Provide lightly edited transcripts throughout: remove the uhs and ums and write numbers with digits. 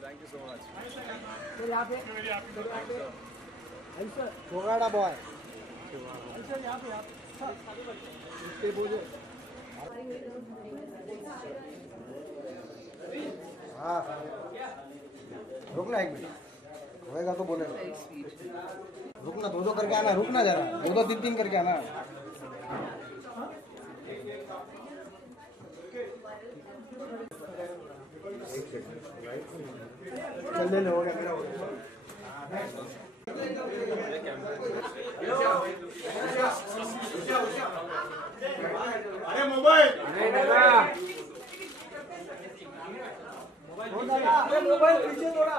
Thank you so much. Sir यहाँ पे सर फोगाड़ा बॉय सर यहाँ पे इसके बोले हाँ रुकना एक मिनट होएगा तो बोलेगा रुकना दो दो करके आना रुकना जरा दो दो तीन तीन करके आना चल ले हो गया मेरा हो गया अरे मोबाइल मोबाइल पीछे थोड़ा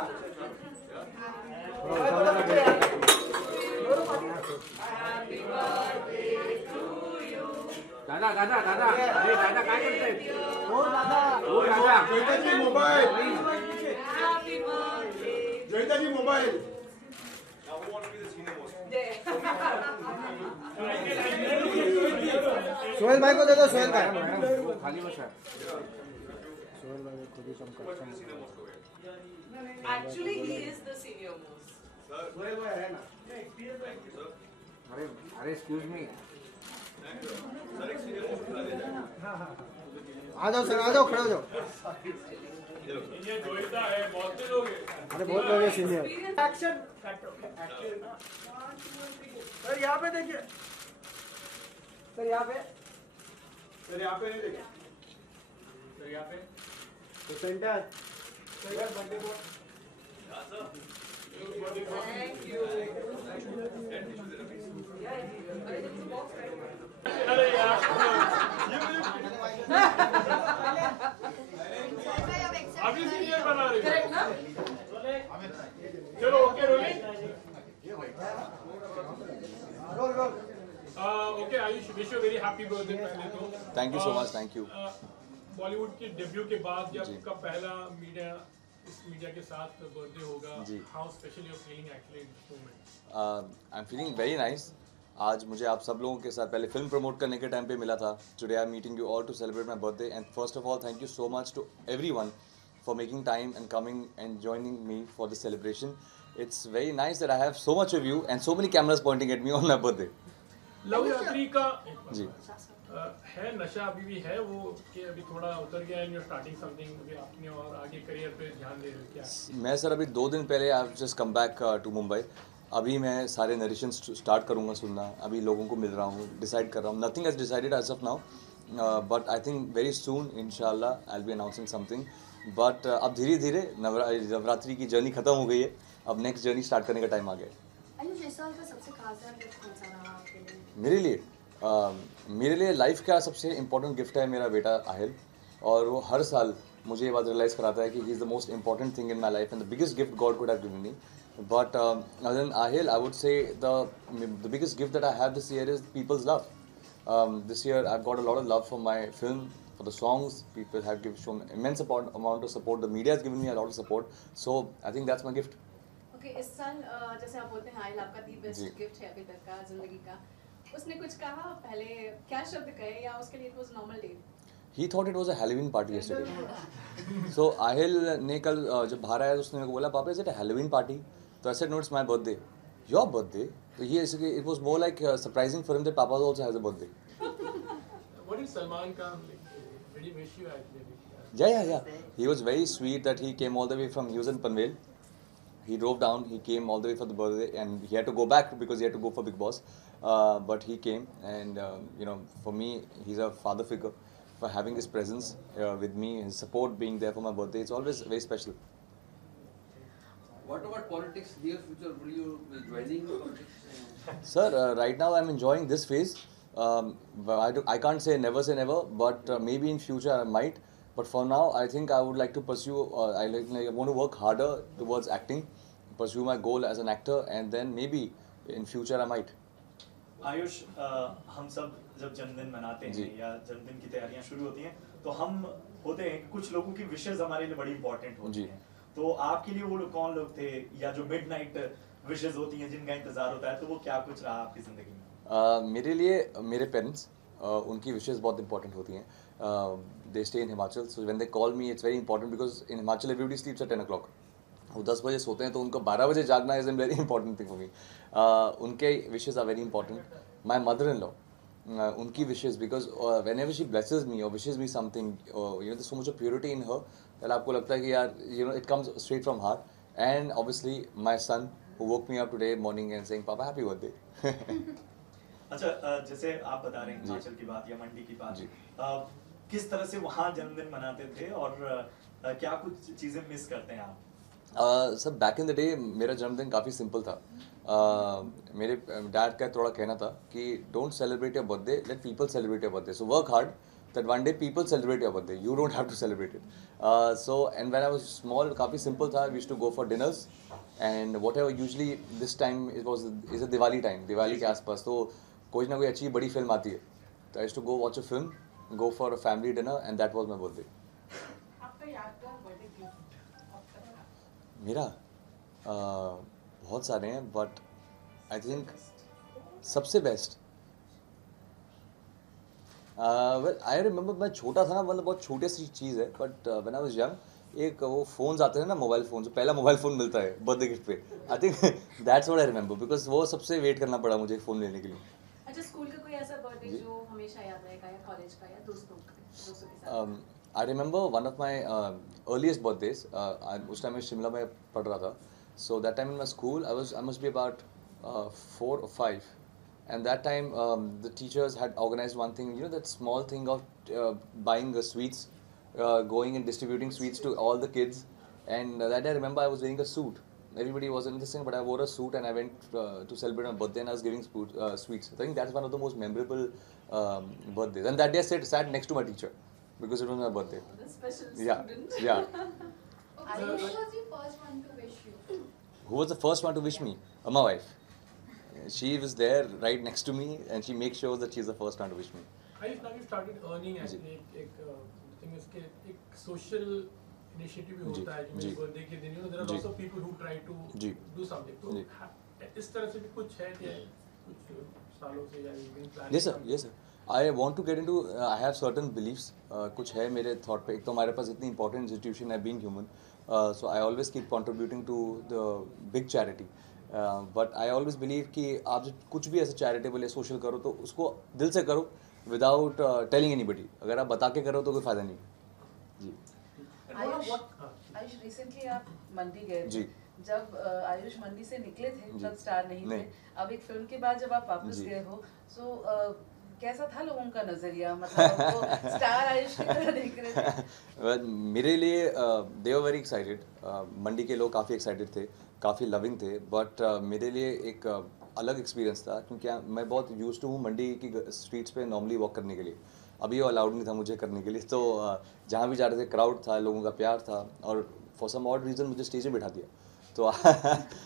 दादा दादा दादा अरे दादा काय करताय ओ दादा ओ दादा जोईताजी मोबाईल जोईताजी मोबाईल सोहेल भाई को दे दो सोहेल भाई खाली बसा सोहेल भाई खुद ही Actually, he is the senior most. Sohail भाई है ना अरे अरे एक्सक्यूज मी आ जाओ सर आ जाओ खड़े हो जाओ ये जोईता है बहुत से लोग हैं अरे बहुत लोग हैं सीनियर एक्शन सर यहाँ पे देखिए सर यहाँ पे सर यहाँ पे नहीं देखिए सर यहाँ पे तो सेंटर सर यार बर्थडे बोल Thank you. अरे यार अभी सीनियर बना रही Correct, na? चलो okay rolling okay Ayush wish you very happy birthday पहले तो thank you so much thank you Bollywood के डेब्यू के बाद जब आपका पहला मीडिया इस मीडिया के साथ बर्थडे होगा जी। How special you feeling actually in this moment I am feeling very nice आज मुझे आप सब लोगों के साथ पहले फिल्म प्रमोट करने के टाइम पे मिला था today I am meeting you all to celebrate my birthday and first of all thank you so much to everyone for making time and coming and joining me for this celebration it's very nice that I have so much of you and so many cameras pointing at me on my birthday Loveyatri का जी है नशा अभी भी है वो कि अभी थोड़ा उतर गया एंड यू स्टार्टिंग समथिंग अभी आपने और आगे करियर पे ध्यान दे रहे हो क्या मैं सर अभी 2 दिन पहले I just come back to Mumbai अभी मैं सारे नरेशन स्टार्ट करूँगा सुनना अभी लोगों को मिल रहा हूँ डिसाइड कर रहा हूँ nothing has decided as of now but I think very soon इंशाल्लाह I will be announcing something but अब धीरे धीरे नवरात्रि की जर्नी खत्म हो गई है अब नेक्स्ट जर्नी स्टार्ट करने का टाइम आ गया है आयुष इस साल का सबसे खास गिफ्ट कौन सा रहा आपके लिए? मेरे लिए लाइफ का सबसे इम्पोर्टेंट गिफ्ट है मेरा बेटा आहिल और वो हर साल मुझे ये बात रियलाइज़ कराता है कि he is the most important thing in my life and the biggest gift God could have given me but other than Aahil I would say the biggest gift that I have this year is people's love this year I got a lot of love for my film for the songs people have shown immense amount of support the media has given me a lot of support so I think that's my gift Okay, इस साल जैसे आप बोलते हैं आइल आपका the best gift है अभी तक का जिंदगी का उसने कुछ कहा पहले क्या शब्द कहे या उसके लिए it was normal day he thought it was a Halloween party yesterday so Ahil ने कल जब बाहर आया तो उसने मेरे को बोला पापा is it a Halloween party तो I said no it's my birthday your birthday so he it was more like surprising for him that Papa also has a birthday what is Salman Khan did he wish you actually yeah he was very sweet that he came all the way from he was in Panvel he drove down he came all the way for the birthday and he had to go back because he had to go for Big Boss but he came and you know for me he's a father figure for having his presence with me his support being there for my birthday it's always very special What about politics, near future? Will you be joining politics? sir right now I'm enjoying this phase but I can't say never but maybe in future I might but for now I think I would like to pursue I want to work harder towards acting pursue my goal as an actor and then maybe in future I might Ayush हम सब जब जन्मदिन मनाते हैं या जन्मदिन की तैयारियां शुरू होती हैं तो हम होते हैं कुछ लोगों की विशेस हमारे लिए बड़ी इंपॉर्टेंट होती हैं तो आपके लिए वो लोग कौन लोग थे या जो मिडनाइट विशेस होती हैं जिनका इंतजार होता है तो वो क्या कुछ रहा आपकी जिंदगी में मेरे लिए मेरे पेरेंट्स उनकी विशेस बहुत इंपॉर्टेंट होती हैं they stay in Himachal. So when they call me, it's very important because in Himachal everybody sleeps at 10 o'clock. वो 10 बजे सोते हैं तो उनको 12 बजे जागना is a very important thing for me. उनके wishes are very important. My mother-in-law, उनकी wishes, because whenever she blesses me or wishes me something, there's so much of purity in her that आपको लगता है कि यार it comes straight from heart. And obviously my son who woke me up today morning and saying Papa happy birthday. अच्छा, जैसे आप बता रहे हैं हिमाचल की बात या मंडी की बात, किस तरह से वहाँ जन्मदिन मनाते थे और क्या कुछ चीजें मिस करते हैं आप? सब बैक इन द डे मेरा जन्मदिन काफ़ी सिंपल था. मेरे डैड का थोड़ा कहना था कि don't celebrate your birthday, let people celebrate your birthday. So work hard that one day people celebrate your birthday, you don't have to celebrate it. So and when I was small काफ़ी simple था. We used to go for dinners and whatever usually this time is a Diwali time, Diwali के आसपास तो कोई ना कोई अच्छी बड़ी फिल्म आती है. तो I used to go watch a film, go for a family dinner, and that was my birthday. मेरा बहुत सारे हैं, but I think सबसे बेस्ट, well I remember मैं छोटा था ना, मतलब बहुत छोटी सी चीज़ है, but when I was young, एक वो फोन्स आते हैं ना, मोबाइल फोन, जो पहला मोबाइल फ़ोन मिलता है बर्थडे गिफ्ट पे, I think that's what I remember, because वो सबसे वेट करना पड़ा मुझे फ़ोन लेने के लिए. अच्छा, स्कूल का कोई ऐसा बर्थडे जो हमेशा याद रहेगा, या कॉलेज का, या दोस्तों के साथ? I remember one of my earliest birthdays. उस टाइम मैं शिमला में पढ़ रहा था. So that time in my school, I must be about 4 or 5, and that time the teachers had organized one thing. That small thing of buying sweets, going and distributing sweets to all the kids. And that day I remember I was wearing a suit. Everybody was in this thing, but I wore a suit and I went to celebrate my birthday, and I was giving sweets. I think that's one of the most memorable birthdays. And that day I sat next to my teacher because it was my birthday. The special Yeah, student. yeah. Who was the first one to wish you? Who was the first one to wish me? My wife. She was there right next to me, and she makes sure that she's the first one to wish me. Now you started earning actually एक thing इसके एक social initiative भी होता है कि मेरे birthday के दिन there are lots of people who try to do something. तो इस तरह से भी कुछ है क्या कुछ सालों से या planning? Yes sir, yes sir. I want to get into. I have certain beliefs. कुछ है मेरे thought पे. एक तो हमारे पास इतनी important institution है, being human. So I always keep contributing to the big charity. But I always believe कि आप जब कुछ भी ऐसा charitable या social करो तो उसको दिल से करो without telling anybody. अगर आप बता के करो तो कोई फायदा नहीं. जी. आयुष रिसेंटली आप मंडी गए जी. जब आयुष मंडी से निकले थे तब स्टार नहीं थे. अब एक फिल्म के बाद जब आप वापस गए हो, सो कैसा था लोगों का नजरिया, मतलब आपको स्टार आयुष की तरह देख रहे थे? मेरे लिए दे वर वेरी एक्साइटेड. मंडी के लोग काफ़ी एक्साइटेड थे, काफ़ी लविंग थे, बट मेरे लिए एक अलग एक्सपीरियंस था क्योंकि मैं बहुत यूज्ड हूँ मंडी की स्ट्रीट्स पे नॉर्मली वॉक करने के लिए. अभी वो अलाउड नहीं था मुझे करने के लिए, तो जहाँ भी जा रहे थे क्राउड था, लोगों का प्यार था, और फॉर सम ऑड रीज़न मुझे स्टेज में बिठा दिया. तो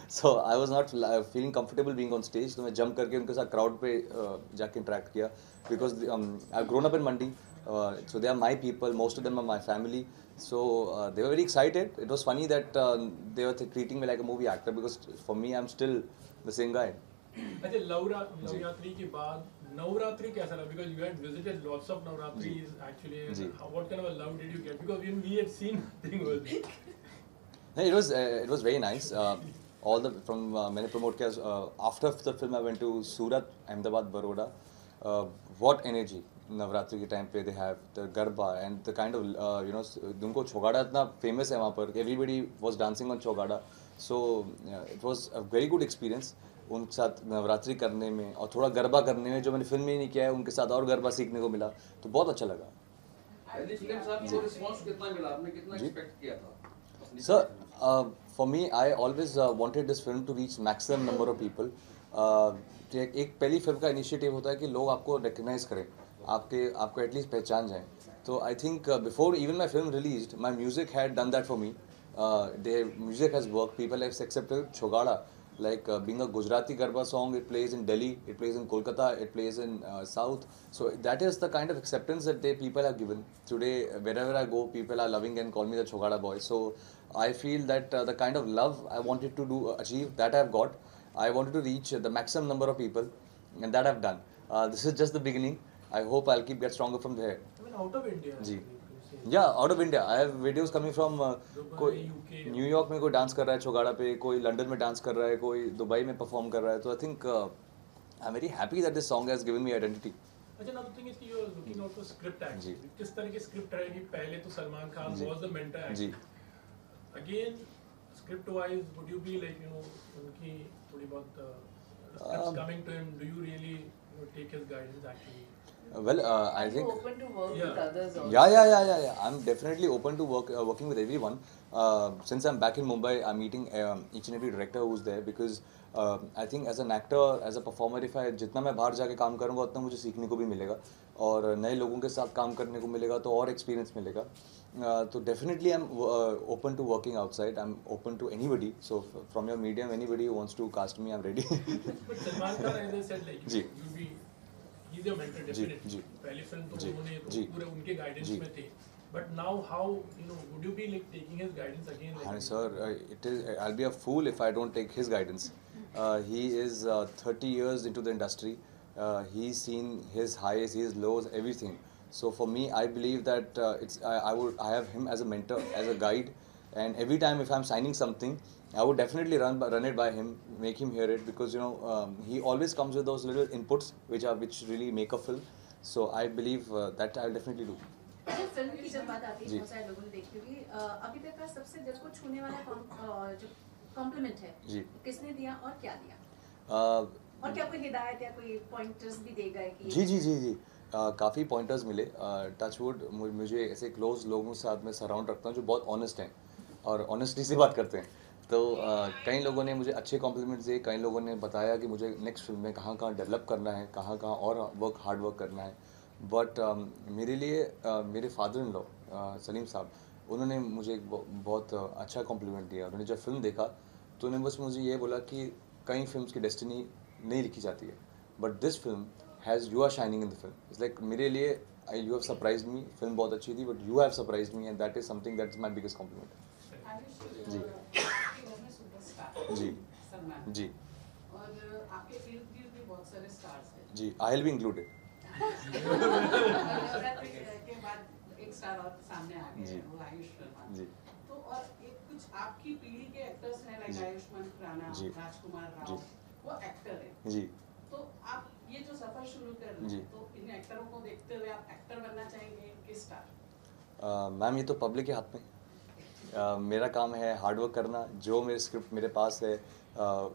so I was not feeling comfortable being on stage. तो मैं जंप करके उनके साथ क्राउड पे जाके इंटरेक्ट किया, because I grown up in Mandi, so they are my people, most of them are my family. So they were very excited. It was funny that they were treating me like a movie actor because for me I'm still the same guy. अच्छा, नवरात्रि के बाद नवरात्रि कैसा लगा? Because you had visited lots of Navratris actually. What kind of a love did you get? Because even we had seen nothing was. It was very nice. All the from मैंने promote किया. After the film I went to Surat, Ahmedabad, Baroda. What energy Navratri के टाइम पे they have the garba and the kind of उनको छोगाड़ा इतना famous है वहाँ पर. Everybody was dancing on छोगाड़ा. So it was a very good experience उनके साथ नवरात्रि करने में और थोड़ा गरबा करने में, जो मैंने फिल्म में नहीं किया है. उनके साथ और गरबा सीखने को मिला, तो बहुत अच्छा लगा. Sir, for me I always wanted this film to reach maximum number of people. एक पहली फिल्म का इनिशिएटिव होता है कि लोग आपको रिकग्नाइज करें, आपको एटलीस्ट पहचान जाएं. तो I think before even my film released my music had done that for me. their music has worked. People have accepted Chogada, like being a Gujarati Garba song. It plays in Delhi, it plays in Kolkata, it plays in South. So that is the kind of acceptance that people have given. Today, wherever I go, people are loving and call me the Chogada boy. So I feel that the kind of love I wanted to achieve, that I have got. I wanted to reach the maximum number of people, and that I've done. This is just the beginning. I hope I'll get stronger from there. out of India. जी या out of India I have videos coming from कोई न्यूयॉर्क में कोई डांस कर रहा है छोगाड़ा पे, कोई लंदन में डांस कर रहा है, कोई दुबई में परफॉर्म कर रहा है. तो I think I am very happy that this song has given me identity. अच्छा, now the thing is कि you are looking out for script actually. किस तरह की स्क्रिप्ट रहेगी? पहले तो सलमान Khan was the mentor actually. Again, script wise, would you be like उनकी थोड़ी बहुत scripts coming to him? Do you really take his guidance actually? Well, I think open to work with others also. Yeah. I'm definitely open to working with everyone. Since I'm back in Mumbai, I'm meeting each and every director who's there because I think as an actor, as a performer, if I जितना मैं बाहर जाके काम करूँगा उतना मुझे सीखने को भी मिलेगा और नए लोगों के साथ काम करने को मिलेगा तो और एक्सपीरियंस मिलेगा. तो definitely I'm open to working outside. I'm open to anybody. So from your medium, anybody who wants to cast me, I'm ready. But Salman Khan, as I said, like जी. he's your mentor definitely. पहली फिल्म तो उन्होंने पूरे उनके गाइडेंस में थे. But now how would you be like taking his guidance again? हाँ sir, I'll be a fool if I don't take his guidance. He is 30 years into the industry. He's seen his highs, his lows, everything. So for me, I believe that I have him as a mentor, as a guide, and every time if I'm signing something, I would definitely run it by him, make him hear it because he always comes with those little inputs which really make a film. So I believe that I'll definitely do. अच्छा, फिल्म की जब बात आती है बहुत सारे लोगों ने देखी होगी, अभी तक का सबसे दिल को छूने वाला जो कॉम्प्लीमेंट है जी. किसने दिया और क्या दिया? और क्या कोई हिदायत या कोई पॉइंटर्स भी दे गए कि जी. काफ़ी पॉइंटर्स मिले. टचवुड मुझे ऐसे क्लोज लोगों के साथ में सराउंड रखता हूँ जो बहुत ऑनेस्ट हैं और ऑनेस्टली से बात करते हैं. तो कई लोगों ने मुझे अच्छे कॉम्प्लीमेंट्स दिए, कई लोगों ने बताया कि मुझे नेक्स्ट फिल्म में कहाँ डेवलप करना है, कहाँ और हार्ड वर्क करना है. बट मेरे लिए मेरे फादर इन लॉ सलीम साहब, उन्होंने मुझे एक बहुत अच्छा कॉम्प्लीमेंट दिया. उन्होंने जब फिल्म देखा तो उन्होंने बस मुझे ये बोला कि कई फिल्म्स की डेस्टिनी नहीं लिखी जाती है, but this film has you are shining in the film. It's like मेरे लिए you have surprised me. Film बहुत अच्छी थी but you have surprised me and that is something that is my biggest compliment. जी जी और आपके इर्द गिर्द भी बहुत सारे स्टार्स हैं जी. I will be included. के बाद एक स्टार और सामने आ गए, वो आयुष शर्मा जी. तो और एक कुछ आपकी पीढ़ी के एक्टर्स हैं लाइक आयुष्मान खुराना, राजकुमार राव, वो एक्टर हैं जी. तो आप ये जो सफर शुरू कर रहे हैं तो इन एक्टरों को देखते हुए आप एक्टर बनना चाहेंगे कि स्टार? मैम ये तो पब्लिक के हाथ में. मेरा काम है हार्ड वर्क करना. जो मेरे स्क्रिप्ट मेरे पास है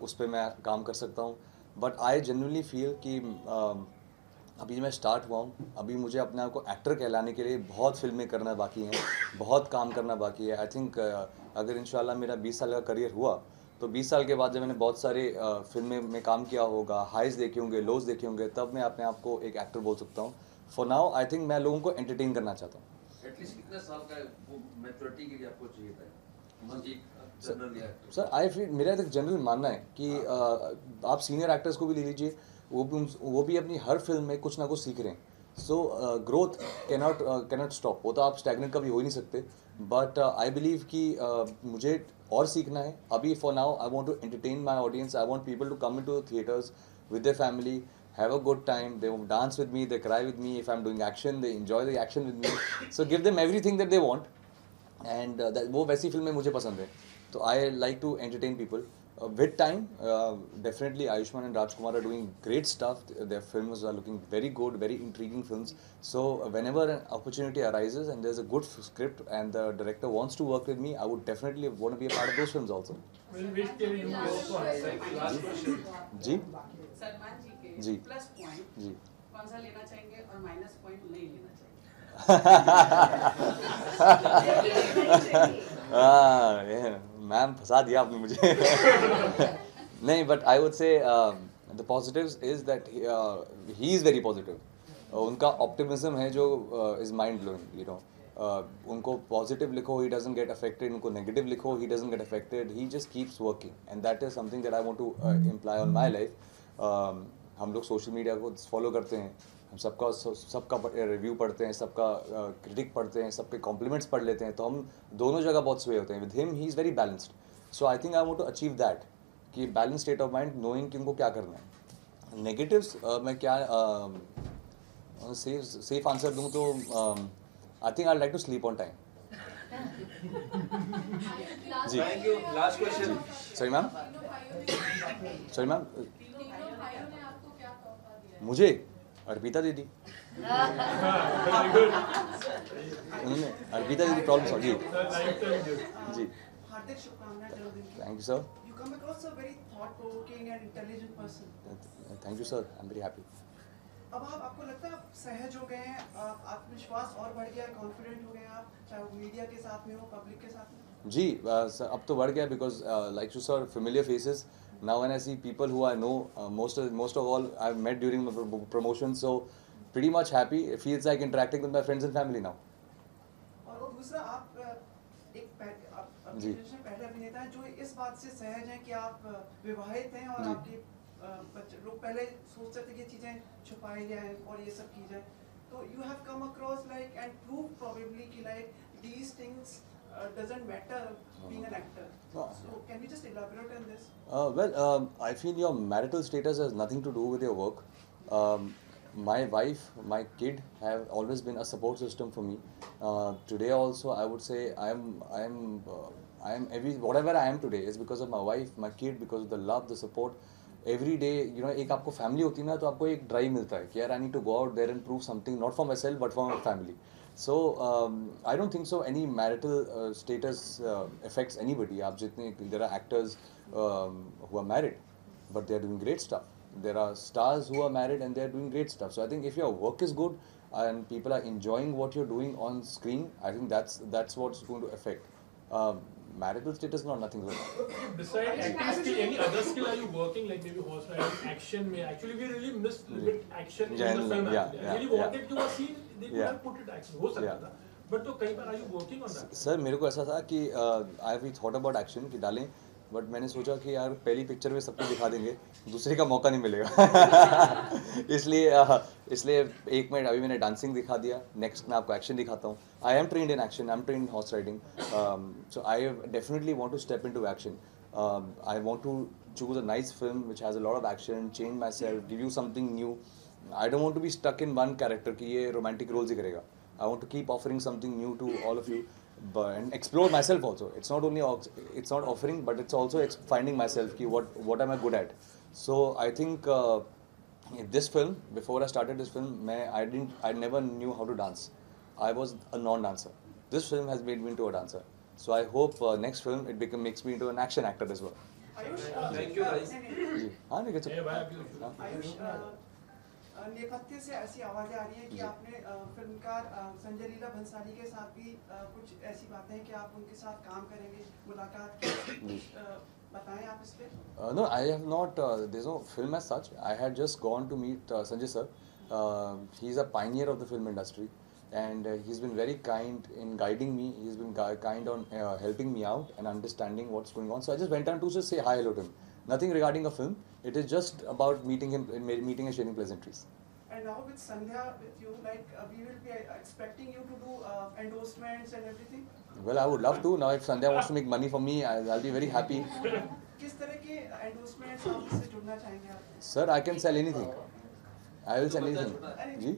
उस पर मैं काम कर सकता हूँ. बट आई जेन्युइनली फील कि अभी मैं स्टार्ट हुआ हूँ, अभी मुझे अपने आप को एक्टर कहलाने के लिए बहुत फिल्में करना बाकी हैं, बहुत काम करना बाकी है. आई थिंक अगर इंशाल्लाह मेरा 20 साल का करियर हुआ तो 20 साल के बाद जब मैंने बहुत सारे फिल्में में काम किया होगा, हाइज देखे होंगे, लोज देखे होंगे, तब मैं अपने आप को एक एक्टर बोल सकता हूँ. फॉर नाउ आई थिंक मैं लोगों को एंटरटेन करना चाहता हूँ. एटलीस्ट कितने साल का वो मैच्योरिटी के लिए आपको चाहिए था? सर आई फील मेरा एक जनरल मानना है कि आप सीनियर एक्टर्स को भी ले लीजिए, वो भी अपनी हर फिल्म में कुछ ना कुछ सीख रहे हैं. So growth cannot stop. वो तो आप स्टैग्नेंट कभी हो ही नहीं सकते. बट आई बिलीव कि मुझे और सीखना है. अभी for now I want to entertain my audience. I want people to come into the theatres with their family, have a good time, they dance with me, they cry with me. If I'm doing action, they enjoy the action with me. So give them everything that they want. And वो वैसी फिल्में मुझे पसंद है. तो I like to entertain people. With time, definitely Ayushmann and Rajkumar are doing great stuff. Their films are looking very good, very intriguing films. So whenever an opportunity arises and there's a good script and the director wants to work with me, I would definitely want to be a part of those films also. We'll wait till you also answer. जी सलमान जी जी. के plus point जी कौन सा लेना चाहेंगे और minus point नहीं लेना चाहिए? मैम फंसा दिया आपने मुझे. नहीं, but I would say the positives is that he is very positive. उनका ऑप्टिमिज्म है जो is mind blowing. You know, उनको पॉजिटिव लिखो, ही डजंट गेट अफेक्टेड. उनको नेगेटिव लिखो, he doesn't get affected. He just keeps working and that is something that I want to imply on my life. हम लोग social media को फॉलो करते हैं, हम सबका रिव्यू पढ़ते हैं, सबका क्रिटिक पढ़ते हैं, सबके कॉम्प्लीमेंट्स पढ़ लेते हैं. तो हम दोनों जगह बहुत स्वे होते हैं. With him he is very balanced. So I think I want to achieve that कि balance state of mind, knowing कि उनको क्या करना है. नेगेटिव्स मैं क्या सेफ आंसर दूं तो I think I like to sleep on time. जी. Thank you. Last question. Sorry ma'am. Sorry ma'am. मुझे अर्पिता दीदी. उन्होंने अर्पिता दीदी प्रॉब्लम सॉल्व जी. जी. हार्दिक शुभकामनाएं जन्मदिन की. Thank you sir. You come across a very thought-provoking and intelligent person. Thank you sir. I am very happy. अब आपको लगता है आप सहज हो गए हैं, आत्मविश्वास और बढ़ गया है, कॉन्फिडेंट हो गए हैं आप, चाहे वो मीडिया के साथ में हो, पब्लिक के साथ में? जी. अब तो बढ़ गया because like you sir familiar faces. Now when I see people who I know, most of all I've met during my promotion, so pretty much happy. It feels like interacting with my friends and family now. और वो दूसरा आप एक जी. पहले अभिनेता हैं जो इस बात से सहज हैं कि आप विवाहित हैं और जी. आपके बच्चे लोग पहले सोचते थे कि चीजें छुपाई जाएं और ये सब की जाए, तो you have come across like and proved probably कि like these things doesn't matter being an actor. So can you just elaborate on this? I feel your marital status has nothing to do with your work. My wife, my kid have always been a support system for me. Today also, I would say I am whatever I am today is because of my wife, my kid, because of the love, the support. Every day, you know, एक आपको family होती है ना, तो आपको एक drive मिलता है कि यार I need to go out there and prove something, not for myself but for my family. So I don't think so any marital status affects anybody. आप जितने there are actors who are married, but they are doing great stuff. There are stars who are married and they are doing great stuff. So I think if your work is good and people are enjoying what you're doing on screen, I think that's what's going to affect. Marital status not nothing like that. Besides acting skill, any other skill are you working, like maybe horse riding, action में? Actually we really missed a bit action in the film. I really wanted to see they could have put it action. हो सकता था. But तो कई बार are you working on that? Sir मेरे को ऐसा था कि I have thought about action कि डालें, बट मैंने सोचा कि यार पहली पिक्चर में सबको दिखा देंगे, दूसरे का मौका नहीं मिलेगा. इसलिए एक मिनट अभी मैंने डांसिंग दिखा दिया, नेक्स्ट मैं आपको एक्शन दिखाता हूँ. I am trained in action, I am trained in horse riding, so I definitely want to step into action. I want to choose a nice film which has a lot of action, change myself, give you something new. I don't want to be stuck in one character कि ये romantic roles ही करेगा. I want to keep offering something new to all of you. And explore myself also. It's not only offering, but it's also finding myself ki what am I good at. So I think in this film, before I started this film, I never knew how to dance. I was a non-dancer. This film has made me into a dancer. So I hope next film makes me into an action actor as well. Ayush, Thank you guys. हाँ नहीं कैसे? आयुष, नेपथ्य से ऐसी आवाजें आ रही हैं कि आपने फिल्मकार संजय लीला भंसाली के साथ भी कुछ ऐसी बातें हैं कि आप उनके साथ काम करेंगे, मुलाकात की, बताएं आप इस पे. No, I have not. There's no film as such. I had just gone to meet Sanjay sir. He's a pioneer of the film industry, and he's been very kind in guiding me. He's been kind on helping me out and understanding what's going on. So I just went on to just say hi, hello to him. Nothing regarding a film. It is just about meeting him and sharing pleasantries. And now with Sandhya with you, like we will be expecting you to do endorsements and everything. Well, I would love to. Now, if Sandhya wants to make money for me, I'll be very happy. किस तरह के endorsements आप इससे जुड़ना चाहेंगे आप? Sir, I can sell anything. I will sell anything. जी?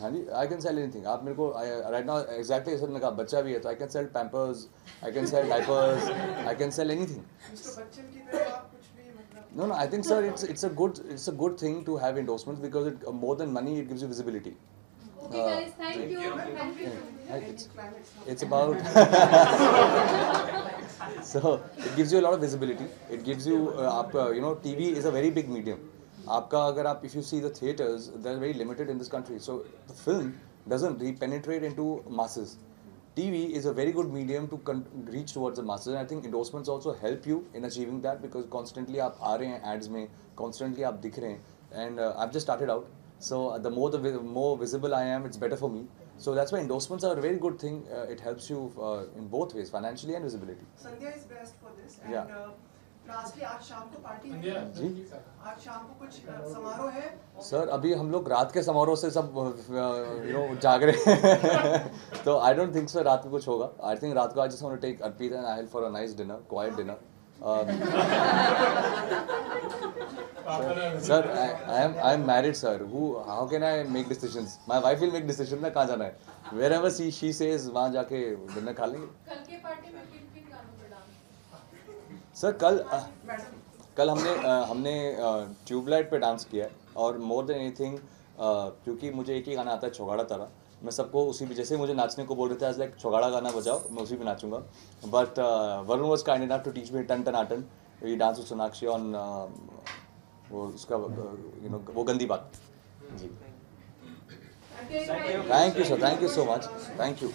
हाँ जी, I can sell anything. आप मेरे को right now exactly जैसे मैंने कहा बच्चा भी है तो I can sell pampers, I can sell diapers, I can sell anything. Mr. Bachchan की तरह आप कुछ भी मतलब. No, I think sir, it's a good thing to have endorsements because more than money, it gives you visibility. Okay guys, thank you. It's about so it gives you a lot of visibility. It gives you you know, TV is a very big medium. आपका अगर आप if you see the theaters, they're very limited in this country. So the film doesn't penetrate into masses. TV is a very good medium to reach towards the masses, and I think endorsements also help you in achieving that because constantly आप आ रहे हैं ads में, constantly आप दिख रहे हैं, and I've just started out. So the more visible I am, it's better for me. So that's why endorsements are a very good thing. It helps you in both ways, financially and visibility. Sandhya is best for this. And Yeah. lastly, आज शाम को पार्टी है. जी? आज शाम को कुछ समारोह है. सर अभी हम लोग रात के समारोह से सब you know जाग रहे हैं. तो I don't think so रात में कुछ होगा. I think रात को I just want to take Arpita and Ahil for a nice dinner, quiet dinner. Sir, I am married, sir. How can I make decisions? My wife will make decisions. ना कहाँ जाना है? Wherever she says, वहाँ जाके डिनर खा लेंगे. कल के पार्टी में किन गानों पर डांस? सर कल हमने ट्यूबलाइट पे डांस किया है और मोर देन एनीथिंग क्योंकि मुझे एक ही गाना आता है छोगाड़ा तारा. मैं सबको उसी भी जैसे मुझे नाचने को बोल रहे थे आज लाइक छोगाड़ा गाना बजाओ मैं उसी पे नाचूंगा. But Varun was kind enough to teach me टन टन आटन. We dance with Sonakshi on वो उसका वो गंदी बात. जी. Thank you sir. Thank you so much. Thank you.